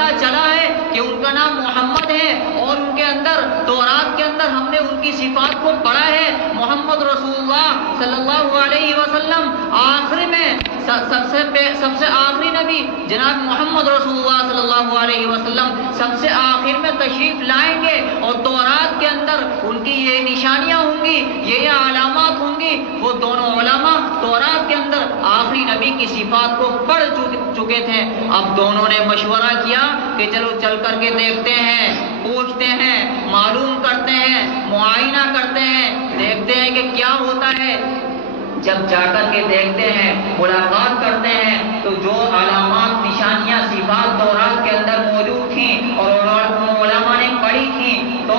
پتہ چلا ہے کہ ان کا نام محمد ہے اور ان کے اندر تورات کے اندر ہم نے ان کی صفات کو پڑھا ہے. محمد رسول اللہ صلی اللہ علیہ وسلم آخر میں سب سے آخری نبی جناب محمد رسول اللہ صلی اللہ علیہ وسلم سب سے آخر میں تشریف لائیں گے اور تورات کے اندر ان کی یہ نشانیاں ہوں گی, یہ علامات ہوں گی. وہ دونوں علماء تورات کے اندر آخری نبی کی صفات کو پڑھ چکے تھے. اب دونوں نے مشورہ کیا کہ چلو چل کر کے دیکھتے ہیں, پوچھتے ہیں, معلوم کرتے ہیں, معائنہ کرتے ہیں, دیکھتے ہیں کہ کیا ہوتا ہے. جب جا کر کے دیکھتے ہیں, ملاقات کرتے ہیں, تو جو علامات نشانیاں صفات تورات کے اندر موجود تھیں اور علماء نے پڑھی تھیں, تو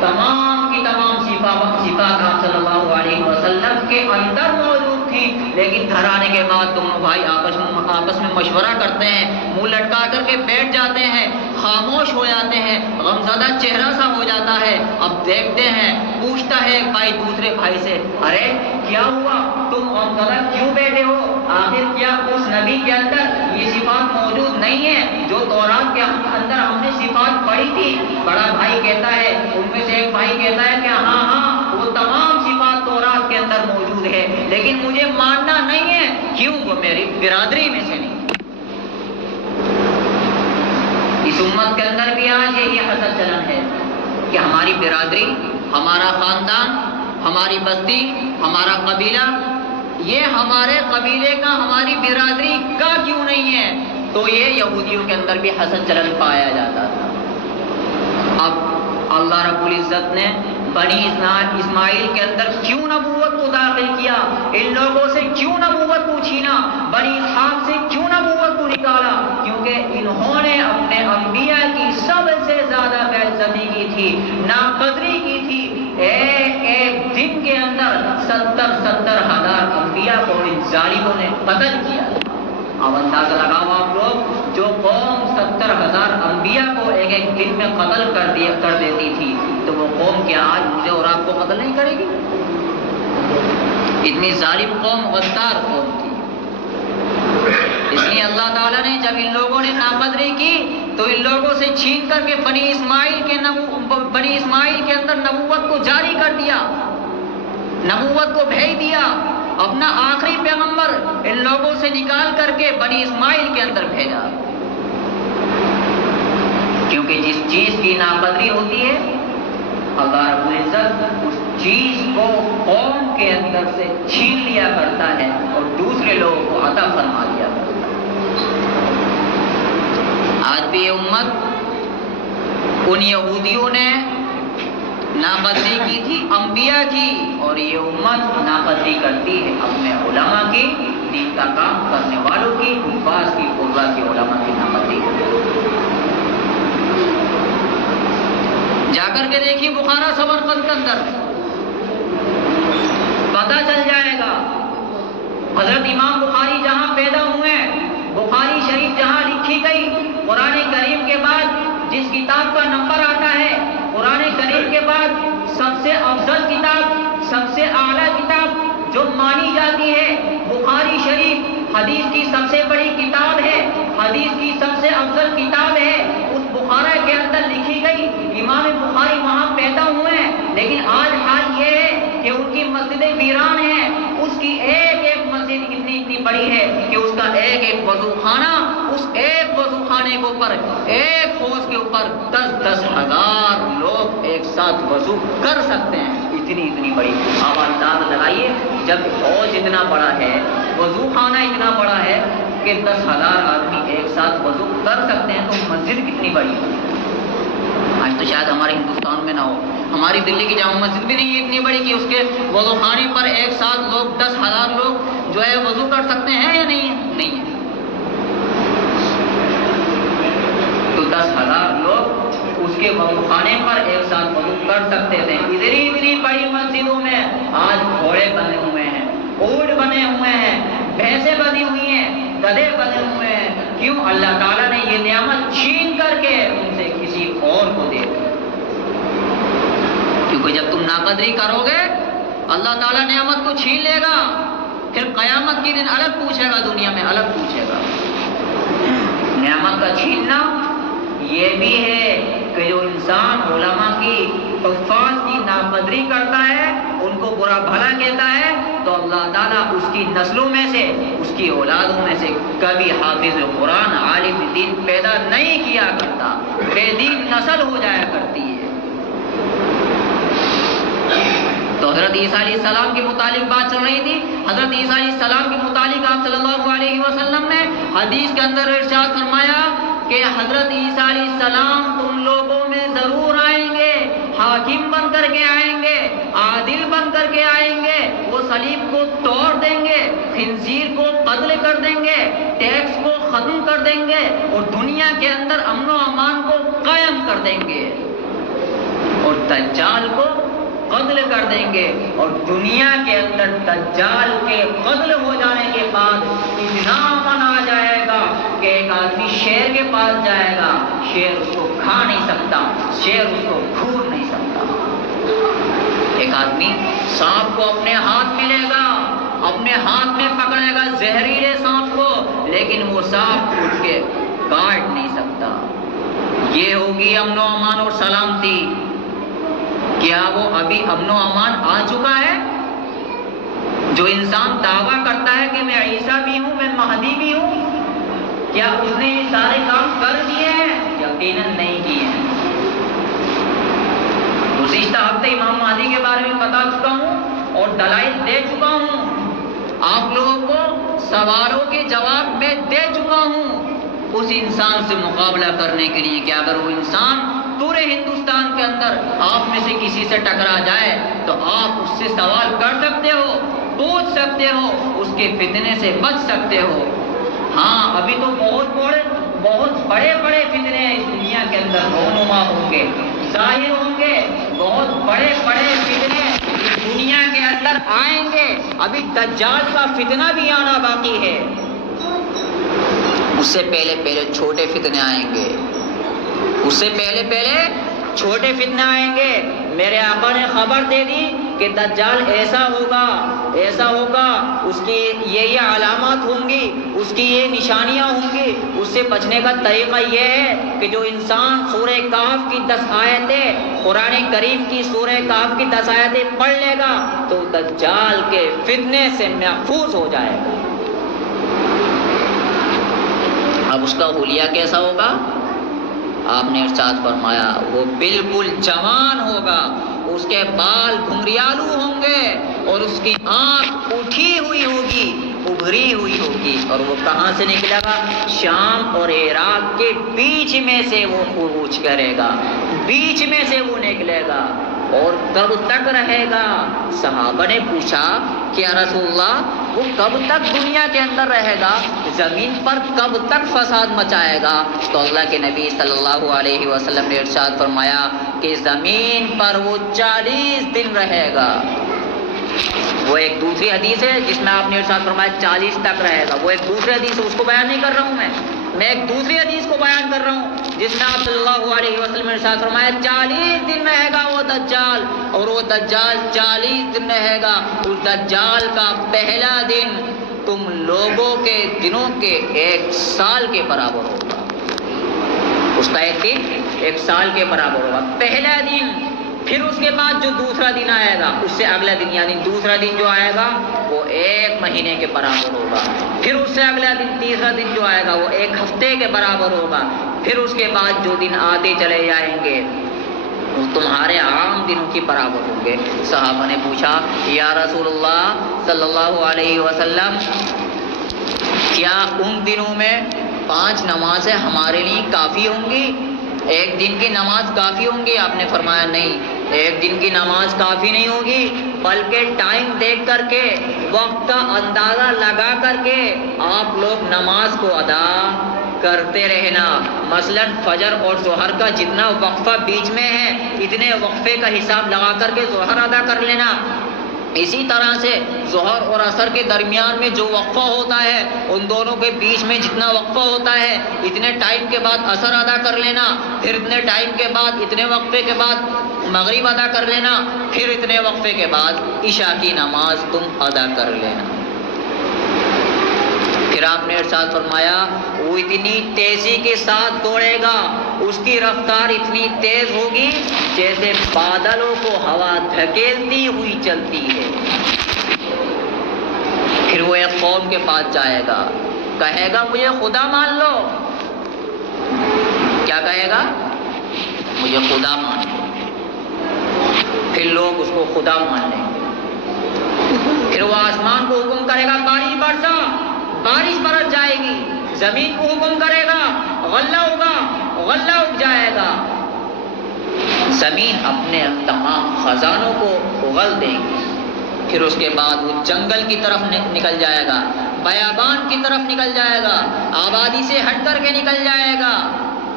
تمام کی تمام صفات آپ صلی اللہ علیہ وسلم کے اندر موجود تھیں. لیکن گھر آنے کے بعد دونوں بھائی آپس میں مشورہ کرتے ہیں, منہ لٹکا کر کے بیٹھ جاتے ہیں, خاموش ہو جاتے ہیں, غمزدہ چہرہ سا ہو جاتا ہے. اب دیکھتے ہیں, پوچھتا ہے ایک بھائی دوسرے بھائی سے, ارے کیا ہوا, تم غمزدہ کیوں بیٹھے ہو؟ آخر کیا اس نبی کے اندر یہ صفات موجود نہیں ہے جو تورات کے اندر ہم نے صفات پڑھی تھی؟ بڑا بھائی کہتا ہے, ان میں سے ایک بھائی کہتا ہے کہ ہاں وہ تمام صفات تورات کے اندر موجود ہے, لیکن مجھے ماننا نہیں ہے. کیوں؟ وہ میری برادری میں سے نہیں. اس امت کے اندر بھی آج یہی حسد چلن ہے کہ ہماری برادری, ہمارا خاندان, ہماری بستی, ہمارا قبیلہ, یہ ہمارے قبیلے کا, ہماری برادری کا کیوں نہیں ہے؟ تو یہ یہودیوں کے اندر بھی حسد چلن پایا جاتا تھا. اب اللہ رب العزت نے بنی اسماعیل کے اندر کیوں نبوت کو داخل کیا, ان لوگوں سے کیوں نبوت کو چھینا, بنی اسحاق سے کیوں نبوت کو نکالا؟ کیونکہ انہوں نے اپنے انبیاء کی سب سے زیادہ بے عزتی کی تھی, ناقدری کی تھی. ایک دن کے اندر 70,000 انبیاء کو ان ظالموں نے قتل کیا. اب اندازہ لگاؤ آپ لوگ, جو قوم 70,000 انبیاء کو ایک دن میں قتل کر دیتی تھی, تو وہ قوم کیا آج مجھے اور آپ کو قتل نہیں کرے گی؟ اتنی ظالم قوم, غدار قوم تھی. اس لیے اللہ تعالیٰ نے جب ان لوگوں نے ناقدری کی تو ان لوگوں سے چھین کر کے بنی اسماعیل کے اندر نبوت کو جاری کر دیا, نبوت کو بھیج دیا. اپنا آخری پیغمبر ان لوگوں سے نکال کر کے بنی اسماعیل کے اندر بھیجا. کیونکہ جس چیز کی ناقدری ہوتی ہے, اللہ رب العزت اس چیز کو قوم کے اندر سے چھین لیا کرتا ہے اور دوسرے لوگوں کو عطا فرما دیا کرتا ہے. آج بھی یہ امت ان یہودیوں نے ناقدری کی تھی انبیاء کی, اور یہ امت ناقدری کرتی ہے اپنے علماء کی, دین کا کام کرنے والوں کی, حفاظ کی, قربا کی, علماء کی ناقدری. جا کر کے دیکھیے بخارا سمرقند کے اندر, پتہ چل جائے گا. حضرت امام بخاری جہاں پیدا ہوئے, بخاری شریف جہاں لکھی گئی, قرآن کریم کے بعد جس کتاب کا نمبر آتا ہے, قرآن کریم کے بعد سب سے افضل کتاب, سب سے اعلیٰ کتاب جو مانی جاتی ہے بخاری شریف, حدیث کی سب سے بڑی کتاب ہے, حدیث کی سب سے افضل کتاب ہے, اس بخارا کے اندر لکھی گئی. امام بخاری وہاں پیدا ہوئے ہیں, لیکن آج حال یہ ہے کہ ان کی مسجدیں ویران ہیں. اس کی ایک مسجد اتنی بڑی ہے کہ اس کا ایک وضو خانہ, اس ایک وضو خانے کے اوپر, ایک حوض کے اوپر 10,000 لوگ ایک ساتھ وضو کر سکتے ہیں. اتنی بڑی. آپ انداز لگائیے, جب حوض اتنا بڑا ہے, وضو خانہ اتنا بڑا ہے کہ 10,000 آدمی ایک ساتھ وضو کر سکتے ہیں, تو مسجد کتنی بڑی ہے. آج تو شاید ہمارے ہندوستان میں نہ ہو, ہماری دلی کی جامع مسجد بھی نہیں ہے اتنی بڑی کہ اس کے وضو خانے پر ایک ساتھ لوگ 10,000 لوگ جو ہے وضو کر سکتے ہیں یا نہیں ہے؟ نہیں ہے. تو 10,000 لوگ اس کے وضو خانے پر ایک ساتھ وضو کر سکتے تھے. اتنی بڑی مسجدوں میں آج گھوڑے بنے ہوئے ہیں, اونٹ بنے ہوئے ہیں, بھینسیں بنی ہوئی ہیں, گدھے بنے ہوئے ہیں. کیوں؟ اللہ تعالیٰ نے یہ نعمت چھین کر کے ان سے کسی اور کو دے دی. کیونکہ جب تم ناقدری کرو گے اللہ تعالیٰ نعمت کو چھین لے گا, پھر قیامت کے دن الگ پوچھے گا, دنیا میں الگ پوچھے گا. نعمت کا چھیننا یہ بھی ہے کہ جو انسان علماء کی حفاظ کی ناقدری کرتا ہے، ان کو برا بھلا کہتا ہے، تو اللہ تعالیٰ اس کی نسلوں میں سے، اس کی اولادوں میں سے کبھی حافظ قرآن عالم دین پیدا نہیں کیا کرتا، بے دین نسل ہو جایا کرتی ہے۔ تو حضرت عیسیٰ علیہ السلام کے متعلق بات چل رہی تھی۔ حضرت عیسیٰ علیہ السلام کے متعلق آپ صلی اللہ علیہ وسلم نے حدیث کے اندر ارشاد فرمایا کہ حضرت عیسیٰ علیہ السلام تم لوگوں میں ضرور آئیں گے، حاکم بن کر کے آئیں گے، عادل بن کر کے آئیں گے، وہ صلیب کو توڑ دیں گے، خنزیر کو قتل کر دیں گے، ٹیکس کو ختم کر دیں گے، اور دنیا کے اندر امن و امان کو قائم کر دیں گے، اور دجال کو قتل کر دیں گے۔ اور دنیا کے اندر دجال کے قتل ہو جانے کے بعد اتنا امن آ جائے گا کہ ایک آدمی شیر کے پاس جائے گا، شیر اس کو کھا نہیں سکتا، شیر اس کو گھور نہیں سکتا۔ ایک آدمی سانپ کو اپنے ہاتھ میں لے گا، اپنے ہاتھ میں پکڑے گا زہریلے سانپ کو، لیکن وہ سانپ اٹھ کے کاٹ نہیں سکتا۔ یہ ہوگی امن و امان اور سلامتی۔ کیا وہ ابھی امن و امان آ چکا ہے؟ جو انسان دعویٰ کرتا ہے کہ میں عیسیٰ بھی ہوں، میں مہدی بھی ہوں، کیا اس نے یہ سارے کام کر دیے ہیں؟ یقیناً نہیں کیے ہیں۔ گزشتہ ہفتے امام مہدی کے بارے میں بتا چکا ہوں اور دلائل دے چکا ہوں، آپ لوگوں کو سوالوں کے جواب میں دے چکا ہوں اس انسان سے مقابلہ کرنے کے لیے کہ اگر وہ انسان پورے ہندوستان کے اندر آپ میں سے کسی سے ٹکرا جائے تو آپ اس سے سوال کر سکتے ہو، پوچھ سکتے ہو، اس کے فتنے سے بچ سکتے ہو۔ ہاں ابھی تو بہت بڑے بڑے فتنے اس دنیا کے اندر رونما ہوں گے، ظاہر ہوں گے، بہت بڑے بڑے فتنے اس دنیا کے اندر آئیں گے۔ ابھی دجال کا فتنہ بھی آنا باقی ہے، اس سے پہلے چھوٹے فتنے آئیں گے، اس سے پہلے چھوٹے فتنے آئیں گے۔ میرے آقا نے خبر دے دی کہ دجال ایسا ہوگا، اس کی یہ علامات ہوں گی، اس کی یہ نشانیاں ہوں گی۔ اس سے بچنے کا طریقہ یہ ہے کہ جو انسان سورہ کہف کی 10 آیتیں، قرآن کریم کی سورہ کہف کی 10 آیتیں پڑھ لے گا تو دجال کے فتنے سے محفوظ ہو جائے گا۔ اب اس کا حلیہ کیسا ہوگا؟ آپ نے ارشاد فرمایا وہ بالکل جوان ہوگا، اس کے بال گھنگریالو ہوں گے اور اس کی آنکھ اٹھی ہوئی ہوگی، ابھری ہوئی ہوگی، اور وہ کہاں سے نکلے گا؟ شام اور عراق کے بیچ میں سے وہ خروج کرے گا، بیچ میں سے وہ نکلے گا۔ اور کب تک رہے گا؟ صحابہ نے پوچھا کہ یا رسول اللہ وہ کب تک دنیا کے اندر رہے گا، زمین پر کب تک فساد مچائے گا؟ تو اللہ کے نبی صلی اللہ علیہ وسلم نے ارشاد فرمایا کہ زمین پر وہ 40 دن رہے گا۔ وہ ایک دوسری حدیث ہے جس میں آپ نے ارشاد فرمایا 40 تک رہے گا، وہ ایک دوسری حدیث ہے، اس کو بیان نہیں کر رہا ہوں میں ایک دوسری حدیث کو بیان کر رہا ہوں جس میں آپ صلی اللہ علیہ وسلم نے ارشاد فرمایا 40 دن رہے گا وہ دجال، اور وہ دجال 40 دن رہے گا۔ اس دجال کا پہلا دن تم لوگوں کے دنوں کے 1 سال کے برابر ہوگا، اس کا ایک دن 1 سال کے برابر ہوگا، پہلا دن۔ پھر اس کے بعد جو دوسرا دن آئے گا اس سے اگلا دن، یعنی دوسرا دن جو آئے گا وہ 1 مہینے کے برابر ہوگا، پھر اس سے اگلا دن تیسرا دن جو آئے گا وہ 1 ہفتے کے برابر ہوگا، پھر اس کے بعد جو دن آتے چلے جائیں گے وہ تمہارے عام دنوں کی برابر ہوں گے۔ صحابہ نے پوچھا یا رسول اللہ صلی اللہ علیہ وسلم کیا ان دنوں میں 5 نمازیں ہمارے لیے کافی ہوں گی؟ 1 دن کی نماز کافی ہوں گی؟ آپ نے فرمایا نہیں، 1 دن کی نماز کافی نہیں ہوگی، بلکہ ٹائم دیکھ کر کے، وقت کا اندازہ لگا کر کے آپ لوگ نماز کو ادا کرتے رہنا۔ مثلا فجر اور ظہر کا جتنا وقفہ بیچ میں ہے اتنے وقفے کا حساب لگا کر کے ظہر ادا کر لینا۔ اسی طرح سے ظہر اور عصر کے درمیان میں جو وقفہ ہوتا ہے ان دونوں کے بیچ میں جتنا وقفہ ہوتا ہے اتنے ٹائم کے بعد عصر ادا کر لینا، پھر اتنے ٹائم کے بعد اتنے وقفے کے بعد مغرب ادا کر لینا، پھر اتنے وقفے کے بعد عشاء کی نماز تم ادا کر لینا۔ پھر آپ نے ارشاد فرمایا وہ اتنی تیزی کے ساتھ دوڑے گا اس کی رفتار اتنی تیز ہوگی جیسے بادلوں کو ہوا دھکیلتی ہوئی چلتی ہے۔ پھر وہ ایک قوم کے پاس جائے گا، کہے گا مجھے خدا مان لو۔ کیا کہے گا؟ مجھے خدا مان لو۔ پھر لوگ اس کو خدا مان لیں گے۔ پھر وہ آسمان کو حکم کرے گا بارش برسا، بارش برس جائے گی۔ زمین کو حکم کرے گا غلہ ہوگا، غلہ اگ جائے گا۔ زمین اپنے تمام خزانوں کو اگل دے گی۔ پھر اس کے بعد وہ جنگل کی طرف نکل جائے گا، بیابان کی طرف نکل جائے گا، آبادی سے ہٹ کر کے نکل جائے گا۔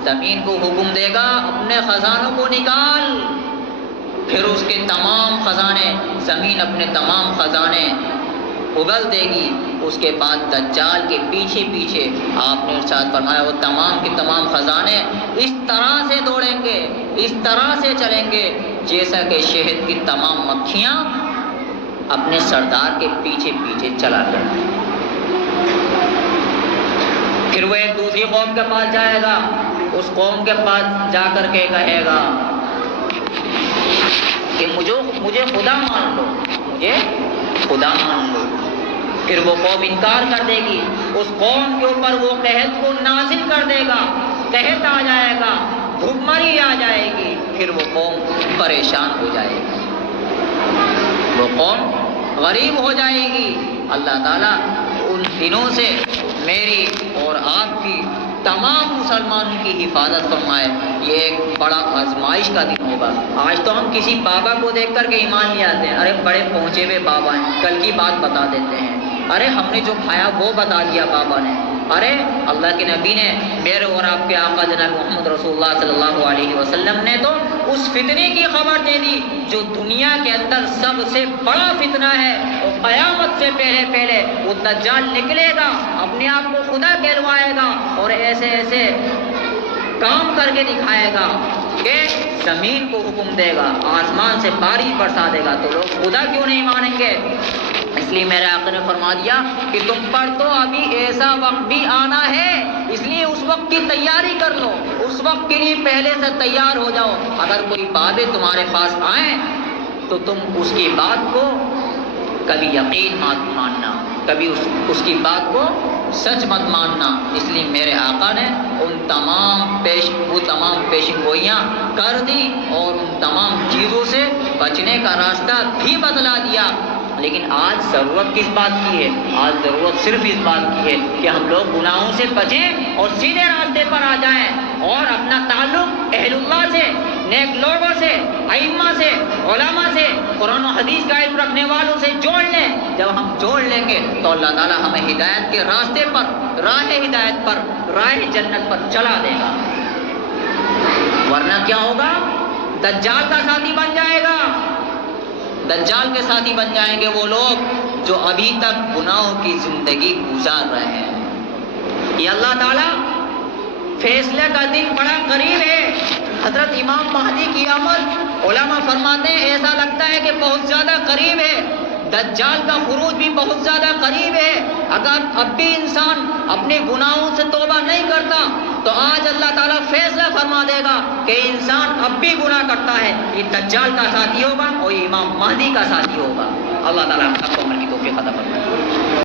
زمین کو حکم دے گا اپنے خزانوں کو نکال۔ پھر اس کے تمام خزانے، زمین اپنے تمام خزانے اگل دے گی۔ اس کے بعد دجال کے پیچھے پیچھے آپ نے ارشاد فرمایا وہ تمام کے تمام خزانے اس طرح سے دوڑیں گے، اس طرح سے چلیں گے جیسا کہ شہد کی تمام مکھیاں اپنے سردار کے پیچھے پیچھے چلا کرتی۔ پھر وہ ایک دوسری قوم کے پاس جائے گا، اس قوم کے پاس جا کر کے کہے گا کہ مجھے خدا مان لو، مجھے خدا مان لو۔ پھر وہ قوم انکار کر دے گی، اس قوم کے اوپر وہ قحط کو نازل کر دے گا، قحط آ جائے گا، بھوکمری آ جائے گی۔ پھر وہ قوم پریشان ہو جائے گی، وہ قوم غریب ہو جائے گی۔ اللہ تعالیٰ ان دنوں سے میری اور آپ کی تمام مسلمانوں کی حفاظت فرمائے۔ یہ ایک بڑا آزمائش کا دن ہوگا۔ آج تو ہم کسی بابا کو دیکھ کر کے ایمان لے آتے ہیں، ارے بڑے پہنچے ہوئے بابا ہیں، کل کی بات بتا دیتے ہیں، ارے ہم نے جو کھایا وہ بتا دیا بابا نے، ارے اللہ کے نبی نے، میرے اور آپ کے آقا جناب محمد رسول اللہ صلی اللہ علیہ وسلم نے تو اس فتنے کی خبر دے دی جو دنیا کے اندر سب سے بڑا فتنہ ہے، اور قیامت سے پہلے پہلے وہ دجال نکلے گا، اپنے آپ کو خدا کہلوائے گا اور ایسے ایسے کام کر کے دکھائے گا کہ زمین کو حکم دے گا، آسمان سے بارش برسا دے گا، تو لوگ خدا کیوں نہیں مانیں گے؟ اس لیے میرے آقا نے فرما دیا کہ تم پر تو ابھی ایسا وقت بھی آنا ہے، اس لیے اس وقت کی تیاری کر لو، اس وقت کے لیے پہلے سے تیار ہو جاؤ۔ اگر کوئی باتیں تمہارے پاس آئیں تو تم اس کی بات کو کبھی یقین مت ماننا، کبھی اس کی بات کو سچ مت ماننا۔ اس لیے میرے آقا نے وہ تمام پیشن گوئیاں کر دی اور ان تمام چیزوں سے بچنے کا راستہ بھی بتلا دیا۔ لیکن آج ضرورت کس بات کی ہے؟ آج ضرورت صرف اس بات کی ہے کہ ہم لوگ گناہوں سے بچیں اور سیدھے راستے پر آ جائیں اور اپنا تعلق اہل اللہ سے، نیک لوگوں سے، ائمہ سے، علماء سے، قرآن و حدیث کا علم رکھنے والوں سے جوڑ لیں۔ جب ہم جوڑ لیں گے تو اللہ تعالیٰ ہمیں ہدایت کے راستے پر، راہ ہدایت پر، راہ جنت پر چلا دے گا۔ ورنہ کیا ہوگا؟ دجال کا ساتھی بن جائے گا، دجال کے ساتھی بن جائیں گے وہ لوگ جو ابھی تک گناہوں کی زندگی گزار رہے ہیں۔ یہ اللہ تعالیٰ فیصلے کا دن بڑا قریب ہے۔ حضرت امام مہدی کی آمد علماء فرماتے ہیں ایسا لگتا ہے کہ بہت زیادہ قریب ہے، دجال کا خروج بھی بہت زیادہ قریب ہے۔ اگر اب بھی انسان اپنے گناہوں سے توبہ نہیں کرتا تو آج اللہ تعالیٰ فیصلہ فرما دے گا کہ انسان اب بھی گناہ کرتا ہے، یہ دجال کا ساتھی ہوگا اور یہ امام مہدی کا ساتھی ہوگا۔ اللہ تعالیٰ ہم سب کو عمل کی توفیق